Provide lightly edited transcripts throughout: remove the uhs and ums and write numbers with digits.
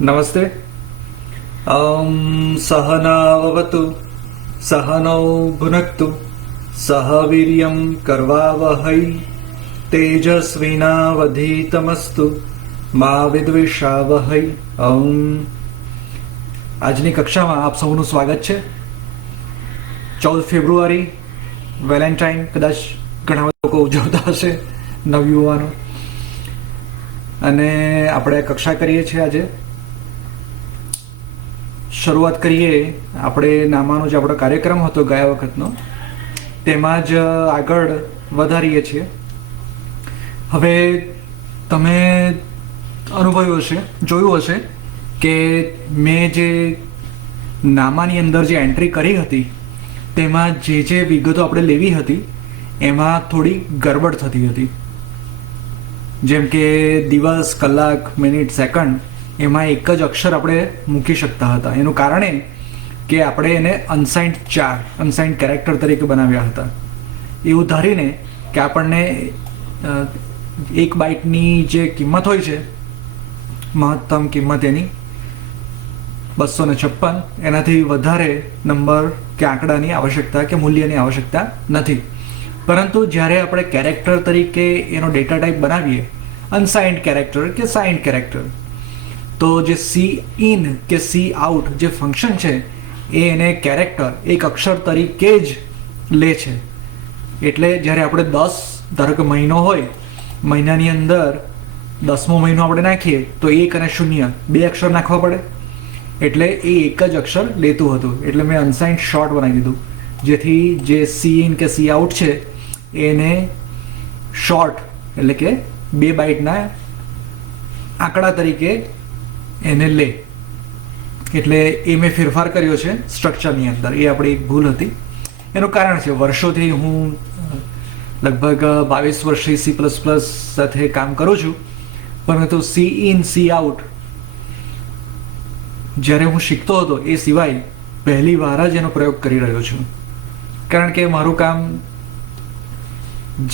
नमस्ते। सहनाववतु सहनौ भुनक्तु सह वीर्यं करवावहै तेजस्विनावधीतमस्तु मा વિદ્વિષાવહૈ। આજની કક્ષામાં આપ સૌનું સ્વાગત છે। 14 ફેબ્રુઆરી વેલેન્ટાઇન કદાચ ઘણા લોકો ઉજવતા હશે, નવયુવાનો, અને આપણે કક્ષા કરીએ છીએ। આજે શરૂઆત કરીએ આપણે નામાનો જે આપણો કાર્યક્રમ હતો ગયા વખતનો, તેમાં જ આગળ વધારીએ છીએ। હવે તમે અનુભવ્યું હશે, જોયું હશે કે મેં જે નામાની અંદર જે એન્ટ્રી કરી હતી તેમાં જે વિગતો આપણે લેવી હતી એમાં થોડી ગરબડ થતી હતી। જેમ કે દિવસ, કલાક, મિનિટ, સેકન્ડ, એમાં એક જ અક્ષર આપણે મૂકી શકતા હતા। એનું કારણ એ કે આપણે એને અનસાઇન્ડ કેરેક્ટર તરીકે બનાવ્યા હતા, એવું ધારીને કે આપણને એક બાઇટની જે કિંમત હોય છે, મહત્તમ કિંમત એની 256, એનાથી વધારે નંબર કે આંકડાની આવશ્યકતા કે મૂલ્યની આવશ્યકતા નથી। પરંતુ જ્યારે આપણે કેરેક્ટર તરીકે એનો ડેટા ટાઈપ બનાવીએ, અનસાઇન્ડ કેરેક્ટર કે સાઇન્ડ કેરેક્ટર, તો જે સી ઇન કે સી આઉટ જે ફંક્શન છે એ એને કેરેક્ટર એક અક્ષર તરીકે જ લે છે। એટલે જ્યારે આપણે 10, ધારો કે મહિનો હોય, મહિનાની અંદર 10મો મહિનો આપણે નાખીએ તો 1 અને 0 બે અક્ષર નાખવા પડે, એટલે એ એક જ અક્ષર લેતું હતું। એટલે મેં અનસાઇન્ડ શોર્ટ બનાવી દીધું, જેથી જે સી ઇન કે સી આઉટ છે એને શોર્ટ એટલે કે 2 બાઇટના આંકડા તરીકે એને લે। એટલે એ મેં ફેરફાર કર્યો છે સ્ટ્રક્ચરની અંદર, એ આપણી એક ભૂલ હતી। એનું કારણ છે, વર્ષોથી હું લગભગ 22 વર્ષથી C++ સાથે કામ કરું છું, પરંતુ સી ઇન સી આઉટ જ્યારે હું શીખતો હતો એ સિવાય પહેલી વાર જ એનો પ્રયોગ કરી રહ્યો છું। કારણ કે મારું કામ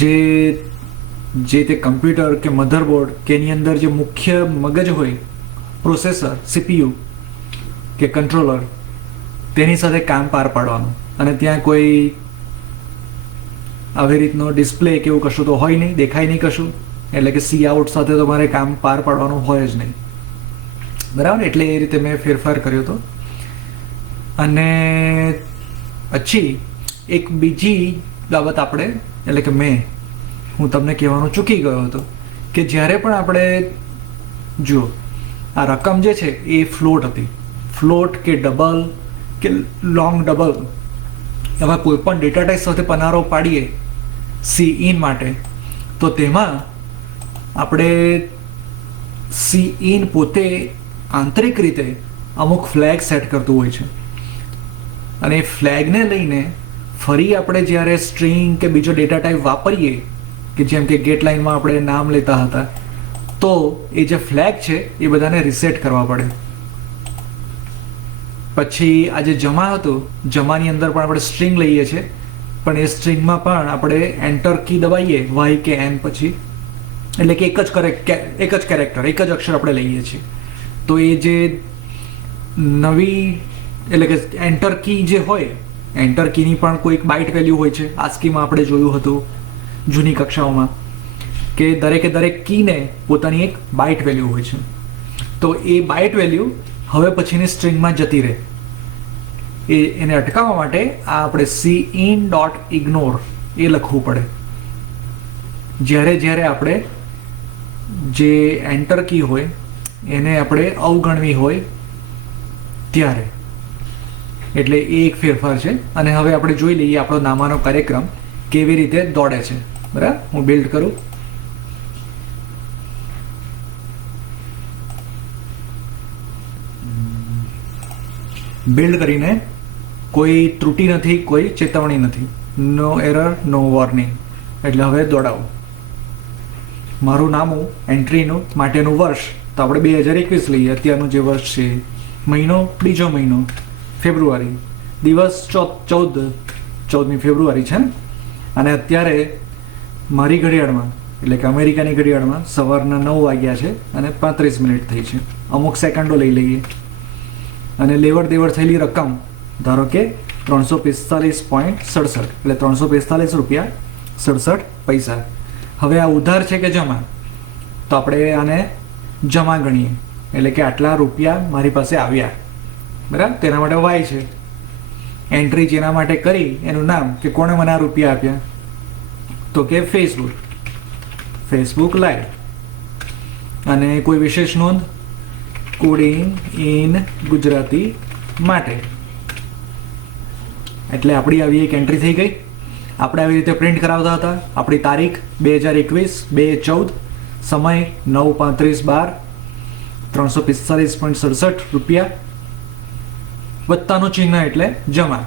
જે તે કમ્પ્યુટર કે મધરબોર્ડ કે એની અંદર જે મુખ્ય મગજ હોય, પ્રોસેસર, CPU કે કંટ્રોલર, તેની સાથે કામ પાર પાડવાનું, અને ત્યાં કોઈ આવી રીતનો ડિસ્પ્લે કે એવું કશું તો હોય નહીં, દેખાય નહીં કશું, એટલે કે સી આઉટ સાથે તમારે કામ પાર પાડવાનું હોય જ નહીં, બરાબર? એટલે એ રીતે મેં ફેરફાર કર્યો હતો। અને પછી એક બીજી બાબત આપણે, એટલે કે હું તમને કહેવાનું ચૂકી ગયો હતો કે જ્યારે પણ આપણે જુઓ, આ રકમ જે છે એ ફ્લોટ હતી। ફ્લોટ કે ડબલ કે લોંગ ડબલ, એવા કોઈ પણ ડેટા ટાઈપ સાથે પનારો પાડીએ સી ઇન માટે, તો તેમાં આપણે સી ઇન પોતે આંતરિક રીતે અમુક ફ્લેગ સેટ કરતું હોય છે, અને એ ફ્લેગને લઈને ફરી આપણે જ્યારે સ્ટ્રિંગ કે બીજો ડેટા ટાઈપ વાપરીએ, કે જેમ કે ગેટ લાઇનમાં આપણે નામ લેતા હતા, તો એ જે ફ્લેગ છે એ બધાને રિસેટ કરવા પડે। પછી આ જે જમા હતું, જમાની અંદર પણ આપણે સ્ટ્રિંગ લઈએ છીએ, પણ એ સ્ટ્રિંગમાં પણ આપણે એન્ટર કી દબાવીએ વાય કે એન પછી, એટલે કે એક જ કેરેક્ટર, એક જ અક્ષર આપણે લઈએ છીએ, તો એ જે નવી, એટલે કે એન્ટર કી જે હોય, એન્ટર કીની પણ કોઈક બાઇટ વેલ્યુ હોય છે। આસ્કીમાં આપણે જોયું હતું જૂની કક્ષાઓમાં કે દરેક કીને પોતાની એક બાઇટ વેલ્યુ હોય છે, તો એ બાઇટ વેલ્યુ હવે પછીની સ્ટ્રિંગમાં જતી રહે, એને અટકાવવા માટે આ આપણે સી ઇન ડોટ ઇગ્નોર એ લખવું પડે। જ્યારે આપણે જે એન્ટર કી હોય એને આપણે અવગણવી હોય ત્યારે, એટલે એ એક ફેરફાર છે। અને હવે આપણે જોઈ લઈએ આપણો નામાનો કાર્યક્રમ કેવી રીતે દોડે છે, બરાબર? હું બિલ્ડ કરું, બિલ્ડ કરીને કોઈ ત્રુટિ નથી, કોઈ ચેતવણી નથી, નો એરર, નો વોર્નિંગ। એટલે હવે દોડાવો। મારું નામું એન્ટ્રીનું માટેનું વર્ષ તો આપણે 2021 લઈએ, અત્યારનું જે વર્ષ છે। મહિનો, બીજો મહિનો ફેબ્રુઆરી, દિવસ 14મી ફેબ્રુઆરી છે, અને અત્યારે મારી ઘડિયાળમાં, એટલે કે અમેરિકાની ઘડિયાળમાં સવારના 9 વાગ્યા છે અને 35 મિનિટ થઈ છે। અમુક સેકન્ડો લઈ લઈએ અને લેવડ દેવડ થયેલી રકમ ધારો કે 345.67 એટલે 345 રૂપિયા 67 પૈસા. હવે આ ઉધાર છે કે જમા? તો આપણે આને જમા ગણીએ, એટલે કે આટલા રૂપિયા મારી પાસે આવ્યા, બરાબર. તેના માટે વાય છે. એન્ટ્રી જેના માટે કરી એનું નામ કે કોણે મને આ રૂપિયા આપ્યા, તો કે ફેસબુક લાઈવ. અને કોઈ વિશેષ નોંધ, કોડિંગ ઇન ગુજરાતી માટે. એટલે આપણી આવી એક એન્ટ્રી થઈ ગઈ. આપણે આવી રીતે પ્રિન્ટ કરાવતા હતા. આપણી તારીખ 2021/2/14, સમય 9:35:12, 345.67 રૂપિયા, વત્તાનું ચિહ્ન એટલે જમા,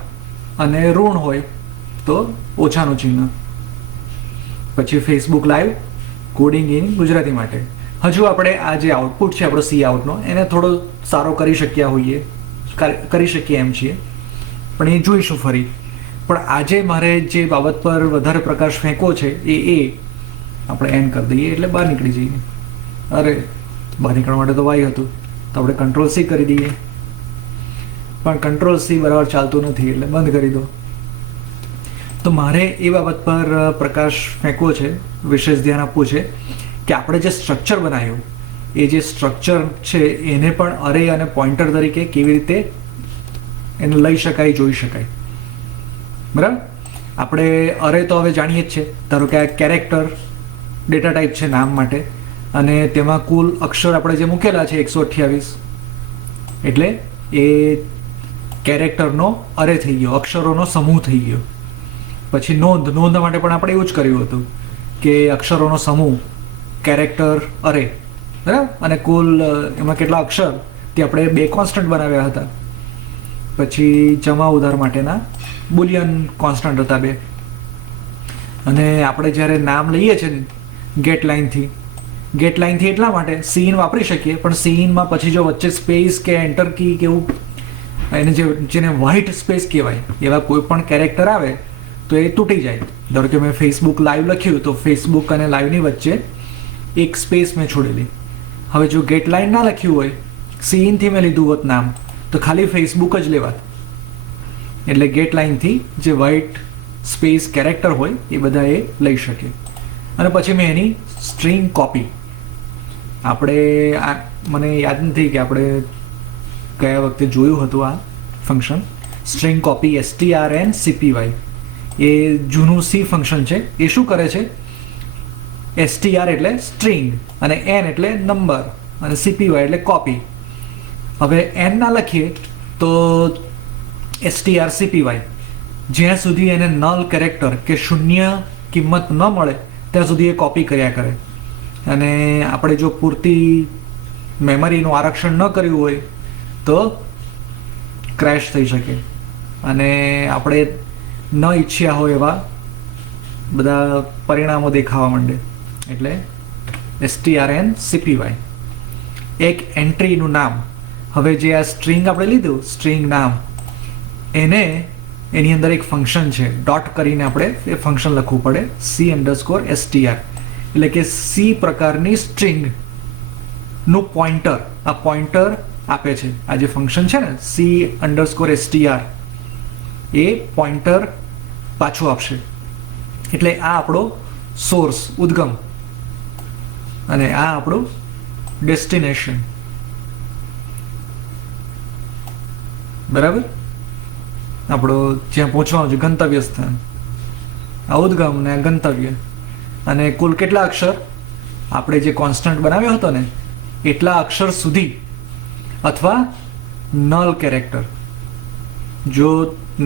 અને ઋણ હોય તો ઓછાનું ચિહ્ન. પછી Facebook live coding in Gujarati માટે. હજુ આપણે આ જે આઉટપુટ છે આપણો સી આઉટનો, એને થોડો સારો કરી શકીએ એમ છીએ, પણ એ જોઈશું ફરી. પણ આજે મારે જે બાબત પર વધારે પ્રકાશ ફેંકવો છે એ આપણે એન કરી દઈએ એટલે બહાર નીકળી જઈએ. અરે બહાર નીકળવા માટે તો વાય હતું, તો આપણે કંટ્રોલ-C કરી દઈએ, પણ કંટ્રોલ-C બરાબર ચાલતું નથી એટલે બંધ કરી દો. તો મારે એ બાબત પર પ્રકાશ ફેંકવો છે, વિશેષ ધ્યાન આપવું છે કે આપણે જે સ્ટ્રક્ચર બનાવ્યું એ જે સ્ટ્રક્ચર છે એને પણ અરે અને પોઇન્ટર તરીકે કેવી રીતે એને લઈ શકાય, જોઈ શકાય, બરાબર. આપણે અરે તો હવે જાણીએ જ છે. ધારો કે આ કેરેક્ટર ડેટા ટાઈપ છે નામ માટે, અને તેમાં કુલ અક્ષર આપણે જે મૂકેલા છે 128, એટલે એ કેરેક્ટરનો અરે થઈ ગયો, અક્ષરોનો સમૂહ થઈ ગયો. પછી નોંધ માટે પણ આપણે એવું જ કર્યું હતું કે અક્ષરોનો સમૂહ, કેરેક્ટર અરે, બરાબર. અને કુલ એમાં કેટલા અક્ષર તે આપણે 2 કોન્સ્ટન્ટ બનાવ્યા હતા. પછી જમા ઉધાર માટેના બુલિયન કોન્સ્ટન્ટ હતા 2. અને આપણે જ્યારે નામ લઈએ છીએ ગેટ લાઇનથી એટલા માટે સીન વાપરી શકીએ, પણ સીનમાં પછી જો વચ્ચે સ્પેસ કે એન્ટર કી કે એવું એને જેને વ્હાઇટ સ્પેસ કહેવાય એવા કોઈ પણ કેરેક્ટર આવે તો એ તૂટી જાય. ધારો કે મેં ફેસબુક લાઈવ લખ્યું તો ફેસબુક અને લાઈવની વચ્ચે એક સ્પેસ મેં છોડેલી. હવે જો ગેટ લાઇન ના લખ્યું હોય, સીનથી મેં લીધું હોત નામ, તો ખાલી ફેસબુક જ લેવાત. એટલે ગેટ લાઇનથી જે વ્હાઇટ સ્પેસ કેરેક્ટર હોય એ બધા એ લઈ શકે. અને પછી મેં એની સ્ટ્રિંગ કોપી, આપણે મને યાદ નથી કે આપણે કયા વખતે જોયું હતું આ ફંક્શન સ્ટ્રિંગ કોપી, strncpy. એ જૂનું સી ફંક્શન છે. એ શું કરે છે? str એટલે સ્ટ્રિંગ, અને n એટલે નંબર, અને cpy એટલે કોપી. હવે n ના લખીએ તો strcpy, જ્યાં સુધી એને નલ કેરેક્ટર કે શૂન્ય કિંમત ન મળે ત્યાં સુધી એ કોપી કર્યા કરે. અને આપણે જો પૂરતી મેમરીનું આરક્ષણ ન કર્યું હોય તો ક્રેશ થઈ શકે, અને આપણે ન ઈચ્છ્યા હોય એવા બધા પરિણામો દેખાવા માંડે. એટલે strncpy એક એન્ટ્રીનું નામ. હવે જે આ સ્ટ્રિંગ આપણે લીધું, સ્ટ્રિંગ નામ, એની અંદર એક ફંક્શન છે, ડોટ કરીને આપણે એ ફંક્શન લખવું પડે, c_str, એટલે કે સી પ્રકારની સ્ટ્રિંગનું પોઇન્ટર. આ પોઇન્ટર આપે છે આ જે ફંક્શન છે ને c_str, એ પોઇન્ટર પાછું આપશે. એટલે આ આપણો સોર્સ, ઉદ્ગમ, અને આ આપણું ડેસ્ટિનેશન, બરાબર. આપણો જ્યાં પહોંચવાનું છે ગંતવ્ય સ્થાન, આ ઉદ્ગમ ને ગંતવ્ય. અને કુલ કેટલા અક્ષર આપણે જે કોન્સ્ટન્ટ બનાવ્યો હતો ને એટલા અક્ષર સુધી, અથવા નલ કેરેક્ટર. જો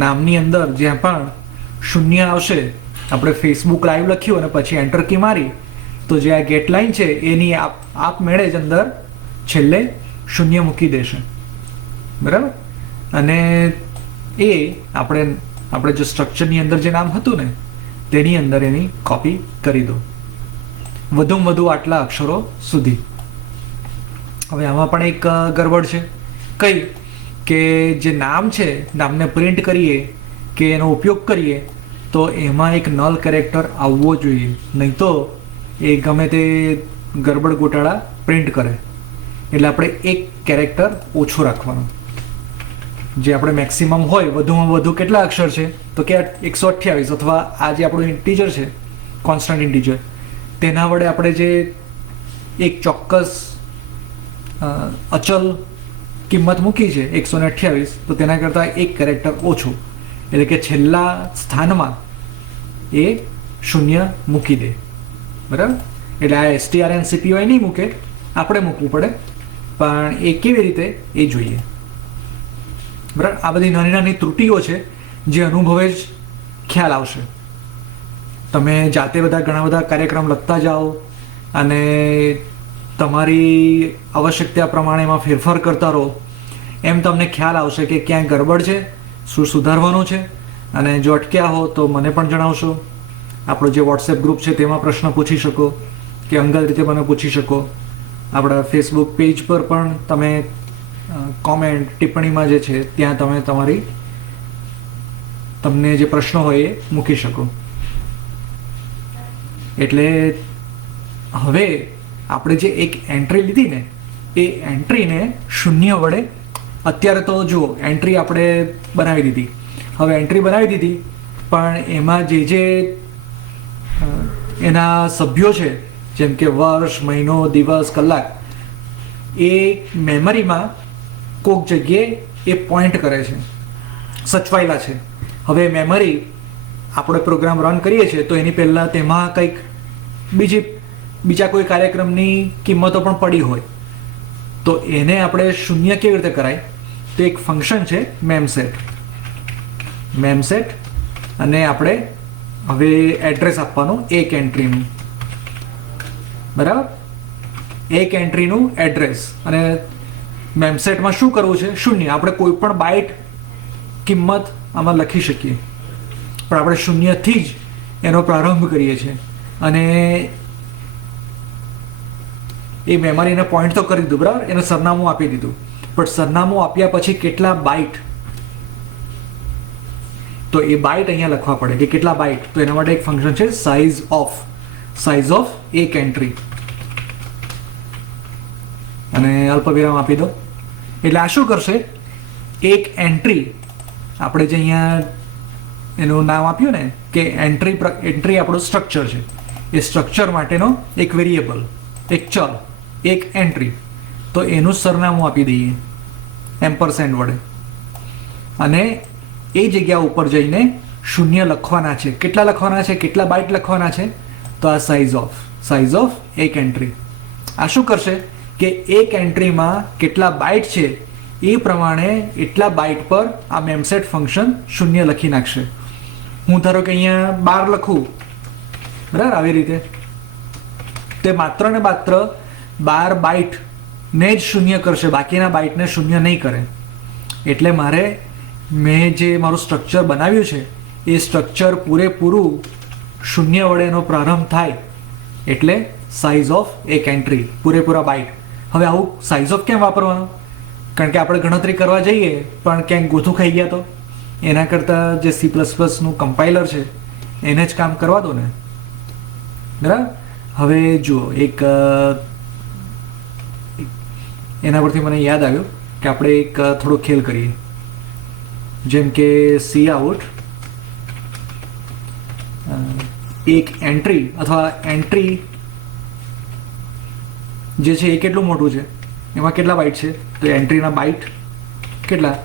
નામની અંદર જ્યાં પણ શૂન્ય આવશે, આપણે ફેસબુક લાઈવ લખ્યું અને પછી એન્ટર કી મારી તો જે આ ગેટ લાઇન છે એની આપમેળે જ અંદર છેલ્લે શૂન્ય મૂકી દેશે, બરાબર. અને એ આપણે જે સ્ટ્રક્ચરની અંદર જે નામ હતું ને તેની અંદર એની કોપી કરી દો, વધુમાં વધુ આટલા અક્ષરો સુધી. હવે આમાં પણ એક ગરબડ છે. કઈ? કે જે નામ છે, નામને પ્રિન્ટ કરીએ કે એનો ઉપયોગ કરીએ તો એમાં એક નલ કેરેક્ટર આવવો જોઈએ, નહીં તો એ ગમે તે ગરબડ ગોટાળા પ્રિન્ટ કરે. એટલે આપણે એક કેરેક્ટર ઓછું રાખવાનું. જે આપણે મેક્સિમમ હોય વધુમાં વધુ કેટલા અક્ષર છે તો કે 128, અથવા આ જે આપણું ઇન્ટીજર છે કોન્સ્ટન્ટ ઇન્ટીજર તેના વડે આપણે જે એક ચોક્કસ અચલ કિંમત મૂકી છે 128, તો તેના કરતાં એક કેરેક્ટર ઓછું, એટલે કે છેલ્લા સ્થાનમાં એ 0 મૂકી દે. બરાબર? એટલે આ strncpy નહીં મૂકે, આપણે મૂકવું પડે, પણ એ કેવી રીતે એ જોઈએ. બરાબર? આ બધી નાની નાની ત્રુટિઓ છે જે અનુભવે જ ખ્યાલ આવશે. તમે જાતે બધા ઘણા બધા કાર્યક્રમ લખતા જાઓ અને તમારી આવશ્યકતા પ્રમાણે એમાં ફેરફાર કરતા રહો, એમ તમને ખ્યાલ આવશે કે ક્યાંય ગડબડ છે, શું સુધારવાનું છે. અને જો અટક્યા હો તો મને પણ જણાવશો. આપણો જે વોટ્સએપ ગ્રુપ છે તેમાં પ્રશ્ન પૂછી શકો, કે અંગત રીતે મને પૂછી શકો. આપણા ફેસબુક પેજ પર પણ તમે કોમેન્ટ ટિપ્પણીમાં જે છે ત્યાં તમે તમને જે પ્રશ્નો હોય એ મૂકી શકો. એટલે હવે આપણે જે એક એન્ટ્રી લીધી ને એ એન્ટ્રીને 0 વડે, અત્યારે તો જુઓ એન્ટ્રી આપણે બનાવી દીધી. હવે એન્ટ્રી બનાવી દીધી, પણ એમાં જે એના સભ્યો છે, જેમ કે વર્ષ, મહિનો, દિવસ, કલાક, એ મેમરીમાં કોઈક જગ્યાએ એ પોઈન્ટ કરે છે, સચવાયેલા છે. હવે મેમરી આપણે પ્રોગ્રામ રન કરીએ છીએ તો એની પહેલાં તેમાં કંઈક બીજા કોઈ કાર્યક્રમની કિંમતો પણ પડી હોય, તો એને આપણે 0 કેવી રીતે કરાય? તો એક ફંક્શન છે memset, અને આપણે હવે એડ્રેસ આપવાનું એક એન્ટ્રીનું. બરાબર? એક એન્ટ્રીનું એડ્રેસ. અને મેમસેટમાં શું કરવું છે? 0. આપણે કોઈ પણ બાઇટ કિંમત આમાં લખી શકીએ, પણ આપણે 0 થી જ એનો પ્રારંભ કરીએ છીએ. અને એ મેમરીને પોઈન્ટ તો કરી દીધું, બરાબર, એને સરનામું આપી દીધું, પણ સરનામું આપ્યા પછી કેટલા બાઇટ, તો એ બાઇટ અહીંયા લખવા પડે કે કેટલા બાઇટ. તો એના માટે એક ફંક્શન છે સાઇઝ ઓફ એક એન્ટ્રી, અને અલ્પવિરામ આપી દો. એટલે આ શું કરશે? એક એન્ટ્રી, આપણે જે અહીંયા એનું નામ આપ્યું ને કે એન્ટ્રી આપણું સ્ટ્રક્ચર છે, એ સ્ટ્રક્ચર માટેનો એક વેરિયેબલ, એક ચલ, એક એન્ટ્રી, તો એનું સરનામું આપી દઈએ એમ્પરસેન્ડ વડે, અને એ જગ્યા ઉપર જઈને 0 લખવાના છે. કેટલા લખવાના છે? કેટલા બાઇટ લખવાના છે? તો આ સાઇઝ ઓફ એક એન્ટ્રી. આ શું કરશે કે એક એન્ટ્રીમાં કેટલા બાઇટ છે એ પ્રમાણે એટલા બાઇટ પર આ મેમસેટ ફંક્શન 0 લખી નાખશે. હું ધારો કે અહીંયા 12 લખું, બરાબર, આવી રીતે, તે માત્ર ને માત્ર 12 બાઇટને જ 0 કરશે, બાકીના બાઇટને 0 નહીં કરે. એટલે મેં જે મારું સ્ટ્રક્ચર બનાવ્યું છે એ સ્ટ્રક્ચર પૂરેપૂરું 0 વડે એનો પ્રારંભ થાય, એટલે સાઇઝ ઓફ એક એન્ટ્રી, પૂરેપૂરા બાઇટ. હવે આવું સાઇઝ ઓફ કેમ વાપરવાનું? કારણ કે આપણે ગણતરી કરવા જઈએ પણ ક્યાંક ગોથું ખાઈ ગયા તો એના કરતાં જે C++નું કમ્પાઇલર છે એને જ કામ કરવા દો ને. બરાબર? હવે જુઓ, એક એના પરથી મને યાદ આવ્યું કે આપણે એક થોડો ખેલ કરીએ. જેમ કે cout એક એન્ટ્રી, અથવા એન્ટ્રી જે છે એ કેટલું મોટું છે, એમાં કેટલા બાઇટ છે, તો એન્ટ્રીના બાઇટ કેટલા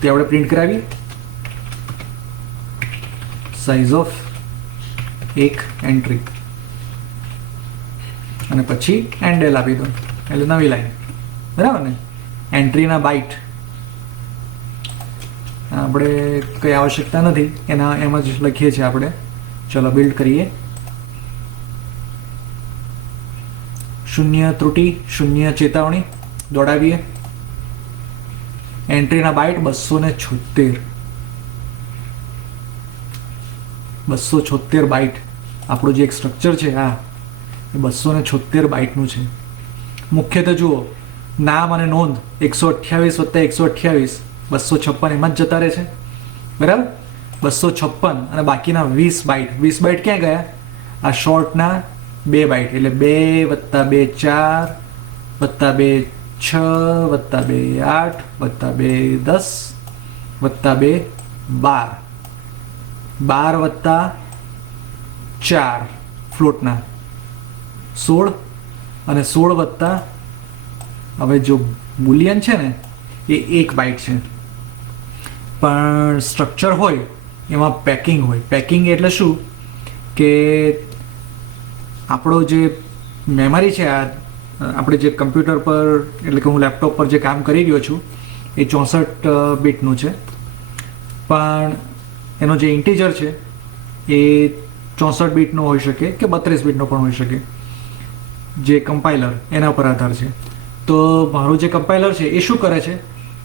તે આપણે પ્રિન્ટ કરાવીએ. સાઇઝ ઓફ એક એન્ટ્રી, અને પછી એન્ડેલ આપી દો, એટલે નવી લાઈન. બરાબર ને? એન્ટ્રીના બાઇટ આપણે કંઈ આવશ્યકતા નથી, એના એમ જ લખીએ છીએ આપણે. ચલો બિલ્ડ કરીએ. 0 ત્રુટિ, 0 ચેતવણી દોડાવીએ. એન્ટ્રીના બાઇટ 276, 276 બાઇટ. આપણું જે એક સ્ટ્રક્ચર છે આ એ 276 બાઇટનું છે. મુખ્યત્વે જુઓ, નામ અને નોંધ 128 + 128 256 એમાં જ જતા રહે છે. બરાબર? 256 અને બાકીના 20 બાઇટ. 20 બાઇટ ક્યાં ગયા? આ શોર્ટના 2 બાઇટ, એટલે 2 + 2 4, વત્તા 2 6 વત્તા 2 8 વત્તા 2 10 વત્તા 2 12 12 વત્તા 4 ફ્લોટના 16 અને 16 વત્તા હવે જો બુલિયન છે ને એ 1 બાઇટ છે, પણ સ્ટ્રક્ચર હોય એમાં પેકિંગ હોય. પેકિંગ એટલે શું કે આપણો જે મેમરી છે, આ આપણે જે કમ્પ્યુટર પર એટલે કે હું લેપટોપ પર જે કામ કરી રહ્યો છું એ 64 બીટનું છે, પણ એનો જે ઇન્ટીજર છે એ 64 બીટનો હોઈ શકે કે 32 બીટનો પણ હોઈ શકે, જે કમ્પાઇલર એના પર આધાર છે. તો મારું જે કમ્પાઇલર છે એ શું કરે છે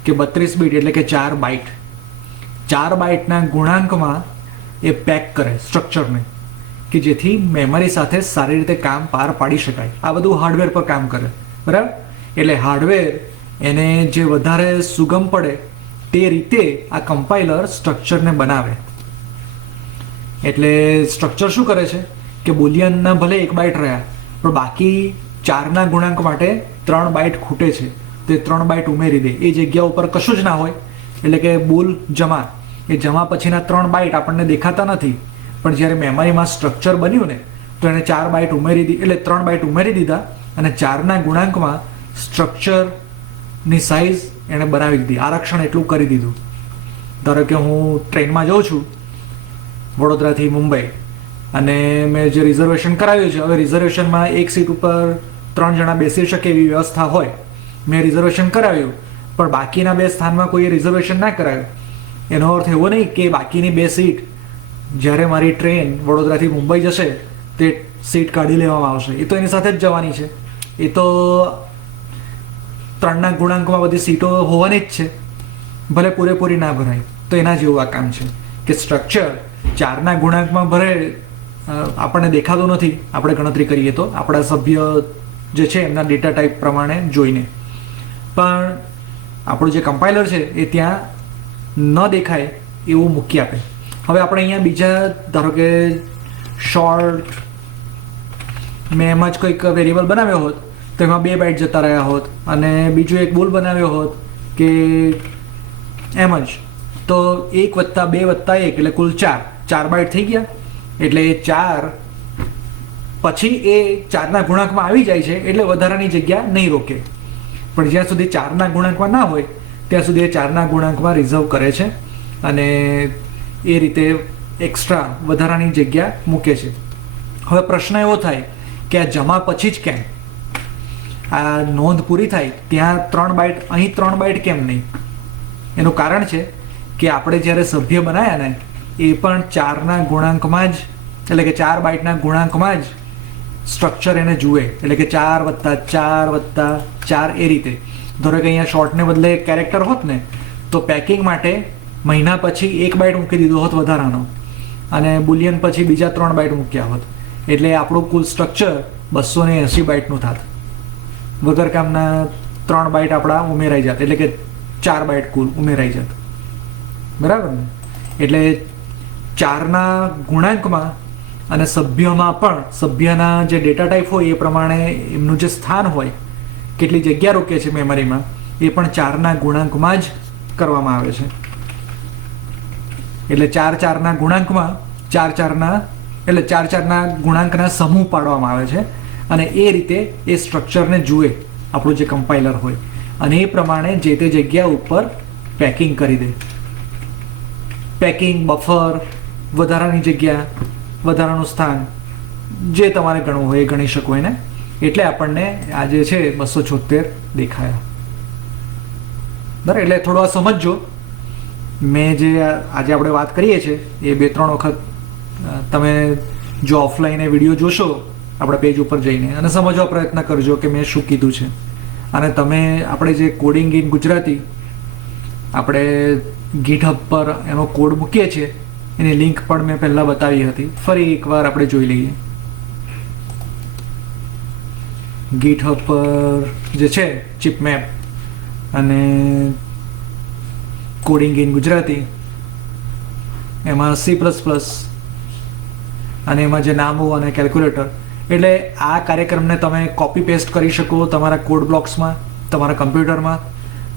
કે 32 બીટ એટલે કે 4 બાઇટ, 4 બાઇટના ગુણાંકમાં એ પેક કરે સ્ટ્રક્ચરને, કે જેથી મેમરી સાથે સારી રીતે કામ પાર પાડી શકાય. આ બધું હાર્ડવેર પર કામ કરે, બરાબર? એટલે હાર્ડવેર એને જે વધારે સુગમ પડે તે રીતે આ કમ્પાઇલર સ્ટ્રક્ચરને બનાવે. એટલે સ્ટ્રક્ચર શું કરે છે કે બુલિયનના ભલે 1 બાઇટ રહ્યા, પણ બાકી 4ના ગુણાંક માટે 3 બાઇટ ખૂટે છે, તે 3 બાઇટ ઉમેરી દે. એ જગ્યા ઉપર કશું જ ના હોય, એટલે કે બુલ જમા, એ જમા પછીના 3 બાઇટ આપણને દેખાતા નથી, પણ જ્યારે મેમરીમાં સ્ટ્રક્ચર બન્યું ને તો એને 4 બાઇટ ઉમેરી દીધી, એટલે 3 બાઇટ ઉમેરી દીધા અને 4ના ગુણાંકમાં સ્ટ્રક્ચરની સાઇઝ એણે બનાવી દીધી, આરક્ષણ એટલું કરી દીધું. ધારો કે હું ટ્રેનમાં જાઉં છું વડોદરાથી મુંબઈ અને મેં જે રિઝર્વેશન કરાવ્યું છે, હવે રિઝર્વેશનમાં એક સીટ ઉપર 3 જણા બેસી શકે એવી વ્યવસ્થા હોય, મેં રિઝર્વેશન કરાવ્યું પણ બાકીના 2 સ્થાનમાં કોઈએ રિઝર્વેશન ના કરાવ્યું, એનો અર્થ એવો નહીં કે બાકીની 2 સીટ જ્યારે મારી ટ્રેન વડોદરાથી મુંબઈ જશે તે સીટ કાઢી લેવામાં આવશે. એ તો એની સાથે જ જવાની છે, એ તો 3ના ગુણાંકમાં બધી સીટો હોવાની જ છે, ભલે પૂરેપૂરી ના ભરાય. તો એના જેવું આ કામ છે કે સ્ટ્રક્ચર 4ના ગુણાંકમાં ભરે આપણને દેખાતું નથી, આપણે ગણતરી કરીએ તો આપણા સભ્ય જે છે એમના ડેટા ટાઈપ પ્રમાણે જોઈને, પણ આપણું જે કમ્પાઇલર છે એ ત્યાં ન દેખાય એવું મૂકી આપે. હવે આપણે અહીંયા બીજા ધારો કે શોર્ટ મેં એમ જ કોઈક વેરિયેબલ બનાવ્યો હોત તો એમાં 2 બાઇટ જતા રહ્યા હોત, અને બીજું એક બોલ બનાવ્યો હોત કે એમ જ, તો 1 વત્તા 2 વત્તા 1 એટલે કુલ 4 બાઇટ થઈ ગયા. એટલે એ 4 પછી એ 4ના ગુણાંકમાં આવી જાય છે, એટલે વધારાની જગ્યા નહીં રોકે, પણ જ્યાં સુધી 4ના ગુણાંકમાં ના હોય ત્યાં સુધી એ 4ના ગુણાંકમાં રિઝર્વ કરે છે અને એ રીતે એક્સ્ટ્રા વધારાની જગ્યા મૂકે છે. હવે પ્રશ્ન એવો થાય કે આ જમા પછી જ કેમ, આ નોંધ પૂરી થાય ત્યાં 3 બાઇટ, અહીં 3 બાઇટ કેમ નહીં? એનું કારણ છે કે આપણે જ્યારે સભ્ય બનાવ્યા ને એ પણ 4ના ગુણાંકમાં જ, એટલે કે 4 બાઇટના ગુણાંકમાં જ સ્ટ્રક્ચર એને જુએ, એટલે કે 4 વત્તા 4 વત્તા 4 એ રીતે. ધારો કે અહીંયા શોર્ટને બદલે કેરેક્ટર હોત ને તો પેકિંગ માટે મહિના પછી 1 બાઇટ મૂકી દીધો હોત વધારાનો, અને બુલિયન પછી બીજા 3 બાઇટ મૂક્યા હોત, એટલે આપણું કુલ સ્ટ્રક્ચર 280 બાઇટનું થાત. વગર કામના 3 બાઇટ આપણા ઉમેરાઈ જાત, એટલે કે 4 બાઇટ કુલ ઉમેરાઈ જાત, બરાબર ને? એટલે 4ના ગુણાંકમાં અને સભ્યમાં પણ સભ્યના જે ડેટા ટાઈપ હોય એ પ્રમાણે એમનું જે સ્થાન હોય, કેટલી જગ્યા રોકે છે મેમરીમાં, એ પણ 4ના ગુણાંકમાં જ કરવામાં આવે છે. એટલે 4ના ગુણાંકમાં 4ના ગુણાંકના સમૂહ પાડવામાં આવે છે, અને એ રીતે એ સ્ટ્રક્ચરને જુએ આપણું જે કમ્પાઇલર હોય, અને એ પ્રમાણે જે તે જગ્યા ઉપર પેકિંગ કરી દે. પેકિંગ, બફર, વધારાની જગ્યા, વધારાનું સ્થાન, જે તમારે ગણવું હોય એ ગણી શકો એને. એટલે આપણને આ જે છે 276 દેખાયા, બરાબર? એટલે થોડું આ સમજજો. મેં જે આજે આપણે વાત કરીએ છીએ એ 2-3 વખત તમે જો ઓફલાઈન એ વિડીયો જોશો આપણા પેજ ઉપર જઈને અને સમજવા પ્રયત્ન કરજો કે મેં શું કીધું છે. અને તમે આપણે જે કોડિંગ ઇન ગુજરાતી આપણે ગીટહબ પર એનો કોડ મૂકીએ છીએ એની લિંક પણ મેં પહેલાં બતાવી હતી, ફરી એકવાર આપણે જોઈ લઈએ. ગીટહબ પર જે છે ચિપમેપ અને કોડિંગ ઇન ગુજરાતી, એમાં C++ અને એમાં જે નામો અને કેલ્ક્યુલેટર એટલે આ કાર્યક્રમને તમે કોપી પેસ્ટ કરી શકો તમારા કોડ બ્લોક્સમાં, તમારા કમ્પ્યુટરમાં,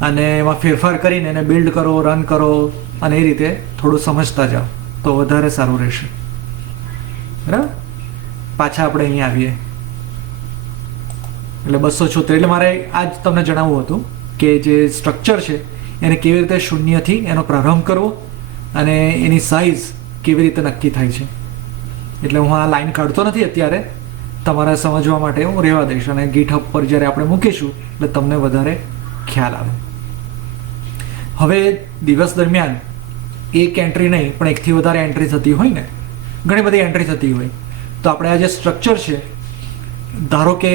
અને એમાં ફેરફાર કરીને એને બિલ્ડ કરો, રન કરો, અને એ રીતે થોડું સમજતા જાઓ તો વધારે સારું રહેશે. બરાબર. પાછા આપણે અહીંયા આવીએ. એટલે 276. એટલે મારે આ જ તમને જણાવવું હતું કે જે સ્ટ્રક્ચર છે એને કેવી રીતે શૂન્યથી એનો પ્રારંભ કરવો અને એની સાઇઝ કેવી રીતે નક્કી થાય છે. એટલે હું આ લાઈન કાઢતો નથી અત્યારે, તમારા સમજવા માટે હું રહેવા દઈશ, અને ગીટહબ પર જ્યારે આપણે મૂકીશું એટલે તમને વધારે ખ્યાલ આવે. હવે દિવસ દરમિયાન એક એન્ટ્રી નહીં પણ એકથી વધારે એન્ટ્રી થતી હોય ને, ઘણી બધી એન્ટ્રી થતી હોય, તો આપણે આ જે સ્ટ્રક્ચર છે, ધારો કે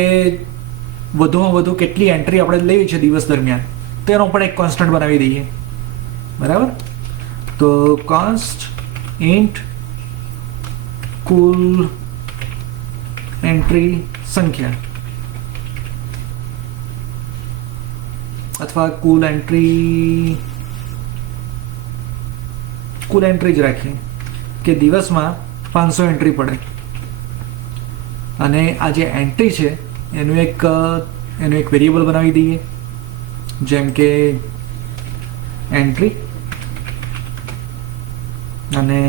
વધુમાં વધુ કેટલી એન્ટ્રી આપણે લેવી છે દિવસ દરમિયાન, તેનો પણ એક કોન્સ્ટન્ટ બનાવી દઈએ. બરાબર. તો કોન્સ્ટ ઇન્ટ કુલ એન્ટ્રી સંખ્યા અથવા કુલ એન્ટ્રી જ રાખીએ કે દિવસમાં 500 એન્ટ્રી પડે, અને આ જે એન્ટ્રી છે એનું એક વેરિયેબલ બનાવી દઈએ, જેમ કે એન્ટ્રી, અને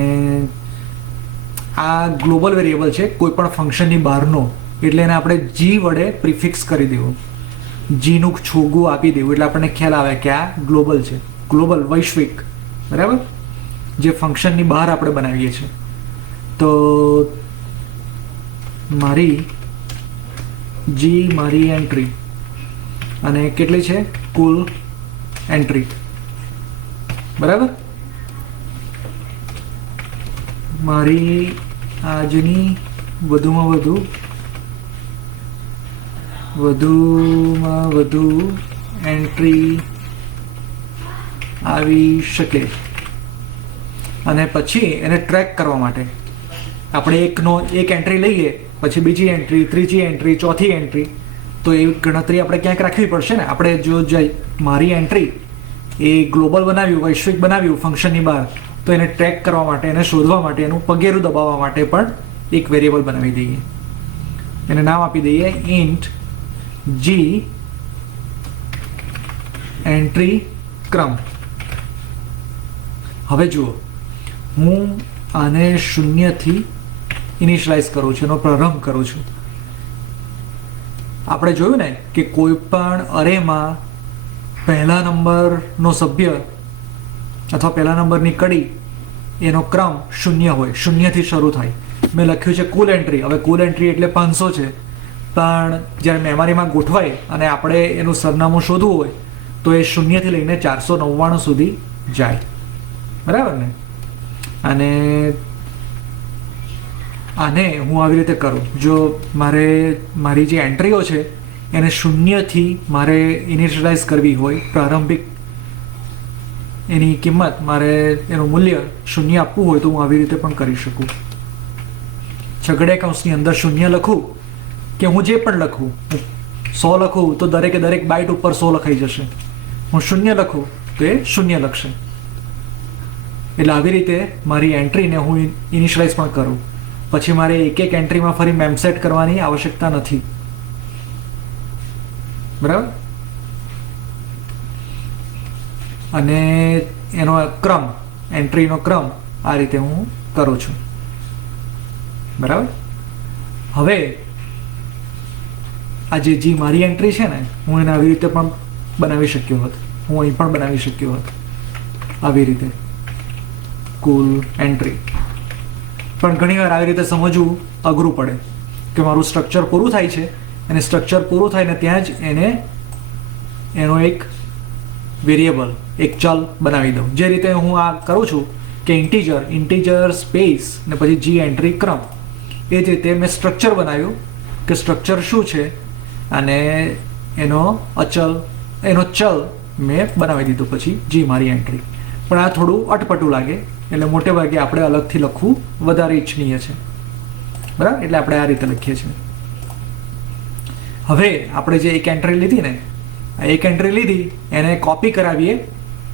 આ ગ્લોબલ વેરિયેબલ છે કોઈ પણ ફંક્શનની બહારનો, એટલે એને આપણે જી વડે પ્રિફિક્સ કરી દેવું, જીનું છોગું આપી દેવું, એટલે આપણને ખ્યાલ આવે કે આ ગ્લોબલ છે, ગ્લોબલ વૈશ્વિક. બરાબર. જે ફંક્શનની બહાર આપણે બનાવીએ છીએ. તો મારી જી મારી એન્ટ્રી, અને કેટલી છે કુલ એન્ટ્રી. બરાબર. મારી આજની વધુમાં વધુ એન્ટ્રી આવી શકે. અને પછી એને ટ્રેક કરવા માટે આપણે એક એન્ટ્રી લઈએ, પછી બીજી એન્ટ્રી, ત્રીજી એન્ટ્રી, ચોથી એન્ટ્રી, તો એ ગણતરી આપણે ક્યાંક રાખવી પડશે ને. આપણે જો મારી એન્ટ્રી એ ગ્લોબલ બનાવ્યું, વૈશ્વિક બનાવ્યું ફંક્શનની બહાર, તો એને ટ્રેક કરવા માટે, એને શોધવા માટે, એનું પગેરું દબાવવા માટે પણ એક વેરિયેબલ બનાવી દઈએ. એને નામ આપી દઈએ ઇન્ટ જી એન્ટ્રી ક્રમ. હવે જુઓ, હું આને 0થી ઇનિશિયલાઇઝ કરું છું, એનો પ્રારંભ કરું છું. આપણે જોયું ને કે કોઈ પણ અરેમાં પહેલા નંબરનો સભ્ય અથવા પહેલા નંબરની કડી એનો ક્રમ 0 હોય, 0થી શરૂ થાય. મેં લખ્યું છે કુલ એન્ટ્રી. હવે કુલ એન્ટ્રી એટલે 500 છે, પણ જ્યારે મેમરીમાં ગોઠવાય અને આપણે એનું સરનામું શોધવું હોય તો એ 0થી લઈને 499 સુધી જાય. બરાબર ને. અને આને હું આવી રીતે કરું, જો મારી જે એન્ટ્રીઓ છે એને 0થી મારે ઇનિશિયલાઇઝ કરવી હોય, પ્રારંભિક એની કિંમત મારે એનું મૂલ્ય 0 આપવું હોય તો હું આવી રીતે પણ કરી શકું. છગડીયા કૌંસની અંદર 0 લખું કે હું જે પણ લખું, 100 લખું તો દરેક બાઇટ ઉપર 100 લખાઈ જશે. હું 0 લખું તો એ 0 લખશે. એટલે આવી રીતે મારી એન્ટ્રીને હું ઇનિશિયલાઇઝ પણ કરું. પછી મારે એક એન્ટ્રીમાં ફરી મેમસેટ કરવાની આવશ્યકતા નથી. બરાબર. અને એનો ક્રમ, એન્ટ્રીનો ક્રમ આ રીતે હું કરું છું. બરાબર. હવે આ જે મારી એન્ટ્રી છે ને, હું એને આવી રીતે પણ બનાવી શક્યો હોત, હું અહીં પણ બનાવી શક્યો હોત આવી રીતે કુલ એન્ટ્રી. પણ ઘણીવાર આવી રીતે સમજવું અઘરું પડે કે મારું સ્ટ્રક્ચર પૂરું થાય છે, અને સ્ટ્રક્ચર પૂરું થાય ને ત્યાં જ એનો એક વેરિયેબલ, એક ચલ બનાવી દઉં. જે રીતે હું આ કરું છું કે ઇન્ટીજર સ્પેસ ને પછી જી એન્ટ્રી ક્રમ, એ જ રીતે મેં સ્ટ્રક્ચર બનાવ્યું કે સ્ટ્રક્ચર શું છે, અને એનો ચલ મેં બનાવી દીધું પછી જી મારી એન્ટ્રી. પણ આ થોડું અટપટું લાગે, એટલે મોટે ભાગે આપણે અલગથી લખવું વધારે ઈચ્છનીય છે. બરાબર. એટલે આપણે આ રીતે લખીએ છીએ. હવે આપણે જે એક એન્ટ્રી લીધી ને, એક એન્ટ્રી લીધી એને કોપી કરાવીએ,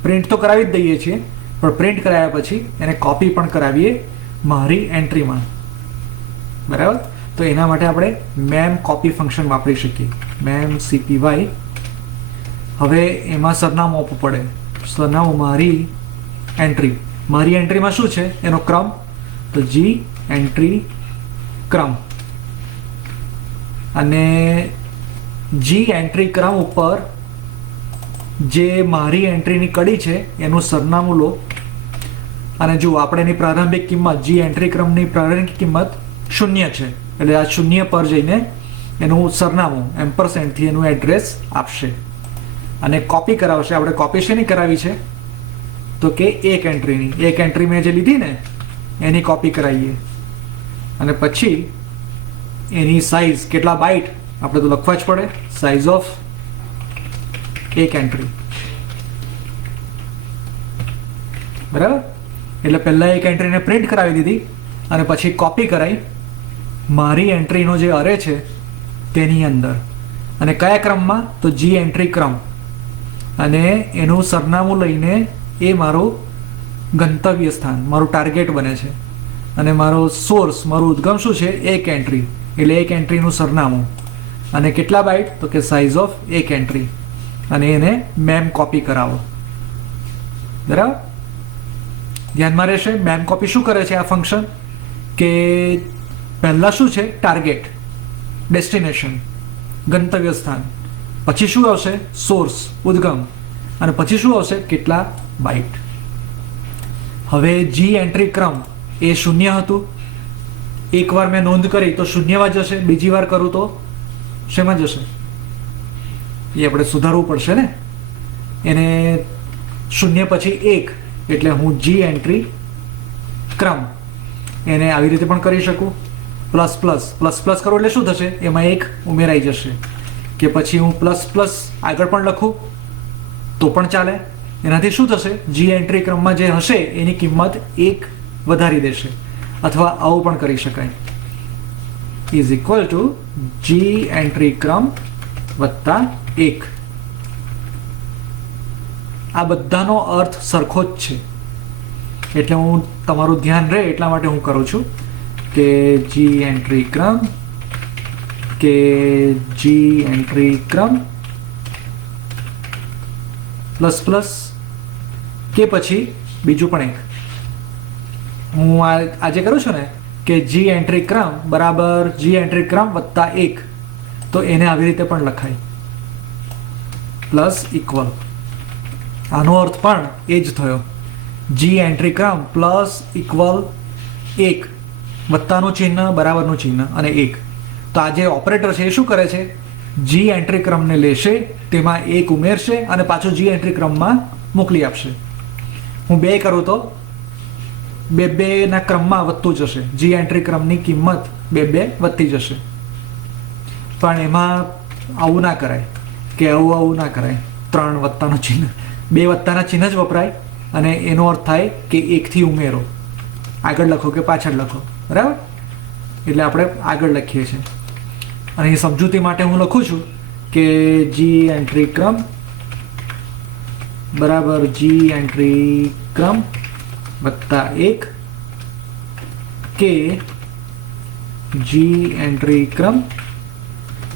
પ્રિન્ટ તો કરાવી જ દઈએ છીએ, પણ પ્રિન્ટ કરાવ્યા પછી એને કોપી પણ કરાવીએ મારી એન્ટ્રીમાં. બરાબર. તો એના માટે આપણે મેમ કોપી ફંક્શન વાપરી શકીએ, મેમ cpy. હવે એમાં સરનામું આપવું પડે, સરનામું મારી એન્ટ્રીમાં શું છે એનો ક્રમ, તો જી એન્ટ્રી ક્રમ, અને જી એન્ટ્રી ક્રમ ઉપર જે મારી એન્ટ્રીની કડી છે એનું સરનામું લો, અને જો આપણે એની પ્રારંભિક કિંમત, જી એન્ટ્રી ક્રમની પ્રારંભિક કિંમત 0 છે, એટલે આ 0 પર જઈને એનું સરનામું એમ્પરસેન્ડથી એનું એડ્રેસ આપશે અને કોપી કરાવશે. આપણે કોપી શેની કરાવી છે, તો કે એક એન્ટ્રી મેં જે લીધી ને એની કોપી કરાવીએ, અને પછી એની સાઇઝ કેટલા બાઇટ આપણે તો લખવા જ પડે, સાઇઝ ઓફ એક એન્ટ્રી, બરાબર. એટલે પહેલા એક એન્ટ્રીને પ્રિન્ટ કરાવી દીધી અને પછી કોપી કરાવી મારી એન્ટ્રીનો જે અરે છે તેની અંદર, અને કયા ક્રમમાં, તો જી એન્ટ્રી ક્રમ, અને એનું સરનામું લઈને એ મારું ગંતવ્ય સ્થાન, મારું ટાર્ગેટ બને છે, અને મારો સોર્સ, મારું ઉદ્ગમ શું છે, એક એન્ટ્રી, એટલે એક એન્ટ્રીનું સરનામું, અને કેટલા બાઇટ, તો કે સાઇઝ ઓફ એક એન્ટ્રી, અને એને મેમ કોપી કરાવો, બરાબર. ધ્યાનમાં રહેશે, મેમ કોપી શું કરે છે આ ફંક્શન, કે પહેલાં શું છે, ટાર્ગેટ, ડેસ્ટિનેશન, ગંતવ્ય સ્થાન, પછી શું આવશે, સોર્સ, ઉદ્ગમ, અને પછી શું આવશે, કેટલા બાઇટ. હવે જી એન્ટ્રી ક્રમ એ 0 હતું, એકવાર મેં નોંધ કરી તો 0માં જશે, બીજી વાર કરું તો શેમાં જશે, એ આપણે સુધારવું પડશે ને. એને 0 પછી 1, એટલે હું જી એન્ટ્રી ક્રમ એને આવી રીતે પણ કરી શકું, પ્લસ કરું એટલે શું થશે, એમાં 1 ઉમેરાઈ જશે, કે પછી હું પ્લસ આગળ પણ લખું તો પણ ચાલે. એનાથી શું થશે, જી એન્ટ્રી ક્રમમાં જે હશે એની કિંમત 1 વધારી દેશે, અથવા આવું પણ કરી શકાય, is equal to G entry ક્રમ વત્તા 1. આ બધાનો અર્થ સરખો જ છે, એટલે હું તમારું ધ્યાન રહે એટલા માટે હું કરું છું કે જી એન્ટ્રી ક્રમ, કે જી એન્ટ્રી ક્રમ પ્લસ કે પછી બીજું પણ એક, હું આજે કરું છું ને કે જી એન્ટ્રી ક્રમ બરાબર જી એન્ટ્રી ક્રમ વત્તા 1, તો એને આવી રીતે પણ લખાય, પ્લસ ઇક્વલ. આનો અર્થ પણ એ જ થયો, જી એન્ટ્રી ક્રમ પ્લસ ઇક્વલ 1, વત્તાનું ચિહ્ન, બરાબરનું ચિહ્ન અને 1. તો આ જે ઓપરેટર છે એ શું કરે છે, જી એન્ટ્રી ક્રમને લેશે, તેમાં 1 ઉમેરશે અને પાછું જી એન્ટ્રી ક્રમમાં મોકલી આપશે. હું 2 કરું તો બે ના ક્રમમાં વધતું જશે, જી એન્ટ્રી ક્રમની કિંમત 2 વધતી જશે. પણ એમાં આવું ના કરાય, કે આવું ના કરાય, 3 વત્તાનું ચિહ્ન, 2 વત્તાના ચિહ્ન જ વપરાય, અને એનો અર્થ થાય કે 1 થી ઉમેરો, આગળ લખો કે પાછળ લખો, બરાબર. એટલે આપણે આગળ લખીએ છીએ, અને એ સમજૂતી માટે હું લખું છું કે જી એન્ટ્રી ક્રમ બરાબર જી એન્ટ્રી ક્રમ વત્તા 1, કે જી એન્ટ્રી ક્રમ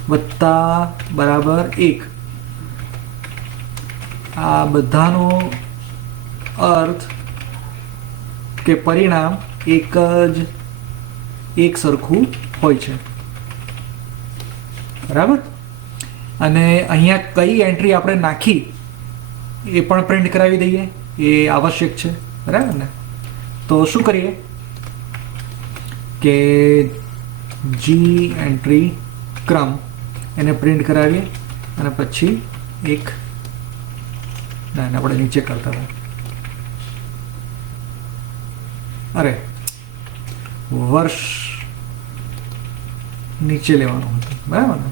વત્તા બરાબર 1. આ બધાનો અર્થ કે પરિણામ એક સરખું હોય છે, બરાબર. અને અહીંયા કઈ એન્ટ્રી આપણે નાખી એ પણ પ્રિન્ટ કરાવી દઈએ, એ આવશ્યક છે, બરાબર ને. તો શું કરીએ કે જી એન્ટ્રી ક્રમ એને પ્રિન્ટ કરાવીએ, અને પછી એક આપણે નીચે કરતા હતા, અરે વર્ષ નીચે લેવાનું હતું, બરાબર ને.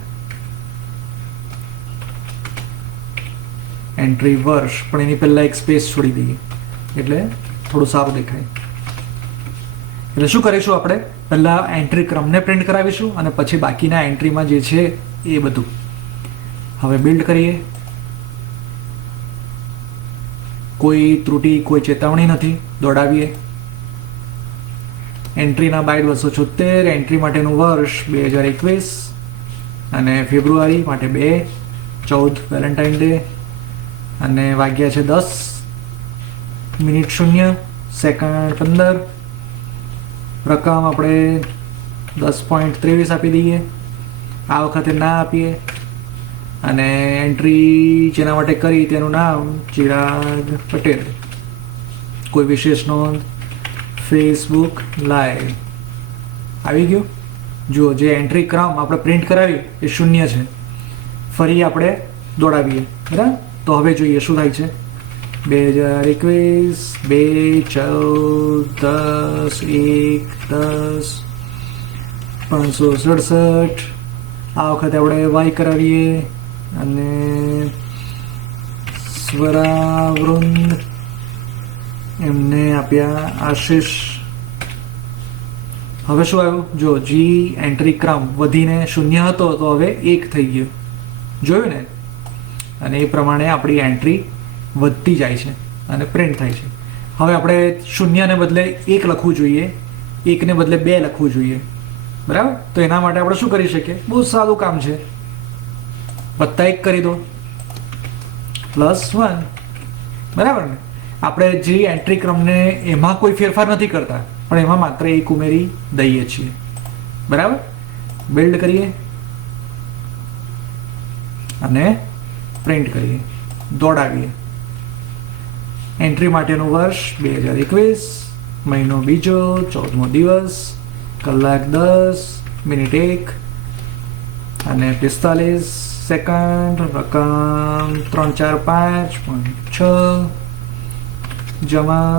એન્ટ્રી વર્ષ, પણ એની પહેલા એક સ્પેસ છોડી દઈએ એટલે થોડું સારું દેખાય. એટલે શું કરીશું, આપણે પહેલા એન્ટ્રી ક્રમને પ્રિન્ટ કરાવીશું અને પછી બાકીના એન્ટ્રીમાં જે છે એ બધું. હવે બિલ્ડ કરીએ, કોઈ ત્રુટિ, કોઈ ચેતવણી નથી, દોડાવીએ. એન્ટ્રીના બાય 276, એન્ટ્રી માટેનું વર્ષ 2021 અને ફેબ્રુઆરી માટે 2, 14 વેલેન્ટાઇન ડે અને વાગ્યા છે 10, મિનિટ 0, સેકન્ડ 15, રકમ આપણે 10.23 આપી દઈએ. આ વખતે ના આપીએ અને એન્ટ્રી જેના માટે કરી તેનું નામ ચિરાગ પટેલ. કોઈ વિશેષ નોંધ? ફેસબુક લાઈવ આવી ગયું. જુઓ, જે એન્ટ્રી ક્રમ આપણે પ્રિન્ટ કરાવી એ 0 છે. ફરી આપણે દોડાવીએ, બરાબર? તો હવે જોઈએ શું થાય છે. 2021, 2, 14, 10, 1, 10, 567. આ વખતે આપણે વાય કરાવીએ અને સ્વરાવૃંદ એમને આપ્યા આશીષ. હવે શું આવ્યું? જો જી એન્ટ્રી ક્રમ વધીને 0 હતો તો હવે 1 થઈ ગયો. જોયું ને? અને એ પ્રમાણે આપણી એન્ટ્રી વધતી જાય છે અને પ્રિન્ટ થાય છે. હવે આપણે 0ને બદલે 1 લખવું જોઈએ, 1ને બદલે 2 લખવું જોઈએ, બરાબર? તો એના માટે આપણે શું કરી શકીએ? બહુ સાદું કામ છે. +1 કરી દો, +1, બરાબર ને? આપણે જે એન્ટ્રી ક્રમને એમાં કોઈ ફેરફાર નથી કરતા, પણ એમાં માત્ર 1 ઉમેરી દઈએ છીએ, બરાબર? બિલ્ડ કરીએ અને પ્રિન્ટ કરીએ, દોડાવીએ. એન્ટ્રી માટેનું વર્ષ 2021, મહિનો 2, 14મો દિવસ, કલાક 10, મિનિટ 1 અને 45 સેકન્ડ, રકમ 345.6, જમા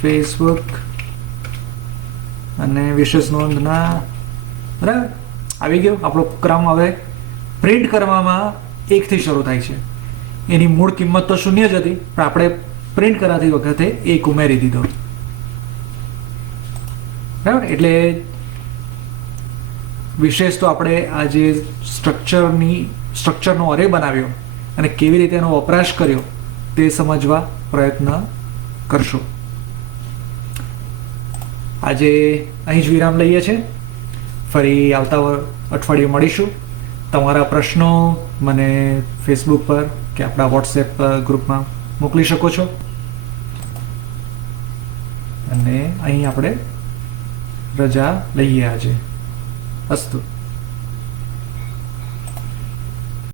ફેસબુક અને વિશેષ નોંધ ના. બરાબર, આવી ગયો આપણો ક્રમ. હવે પ્રિન્ટ કરવામાં 1 થી શરૂ થાય છે. એની મૂળ કિંમત તો 0 જ હતી, પણ આપણે પ્રિન્ટ કરાતી વખતે 1 ઉમેરી દીધો, બરાબર? એટલે વિશેષ તો આપણે આ જે સ્ટ્રક્ચરનો અરે બનાવ્યો અને કેવી રીતે એનો વપરાશ કર્યો તે સમજવા પ્રયત્ન કરશો. આજે અહીં જ વિરામ લઈએ છીએ. ફરી આવતા અઠવાડિયે મળીશું. તમારા પ્રશ્નો મને ફેસબુક પર કે આપણા વોટ્સએપ ગ્રુપમાં મોકલી શકો છો. અને અહીં આપણે રજા લઈએ આજે. અસ્તુ.